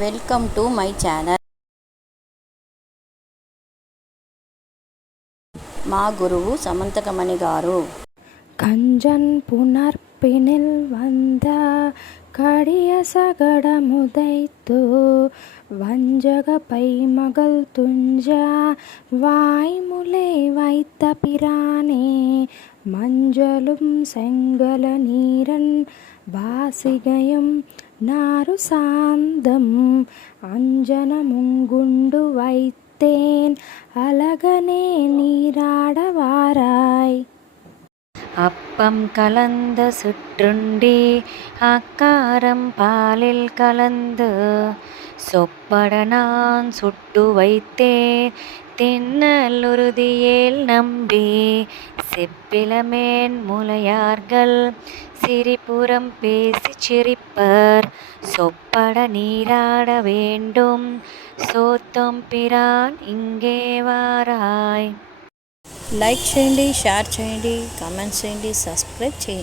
Welcome to my channel. మా గురువు సమంతకమణి గారు. கஞ்சன் புனர்ப்பினில் வந்த கடிய சகடமுதைத்து வஞ்சக பைமகள் துஞ்ச வாய்முலை வைத்த பிரானே மஞ்சளும் செங்கல நீரன் வாசிகையும் நாரு சாந்தம் அஞ்சனமுங்குண்டு வைத்தேன் அழகனே நீராடவாராய். அப்பம் கலந்த சிற்றுண்டி அக்காரம் பாலில் கலந்து சொப்பட நான் சுட்டு வைத்தேன் தின்னல் உறுதியேல் நம்பி செப்பிலமேன் முலையார்கள் சிரிப்புறம் பேசி சிரிப்பர் சொப்பட நீராட வேண்டும் சோத்தம் பிரான் இங்கே வாராய். లైక్ చేయండి, షేర్ చేయండి, కామెంట్స్ చేయండి, సబ్స్క్రైబ్ చేయండి.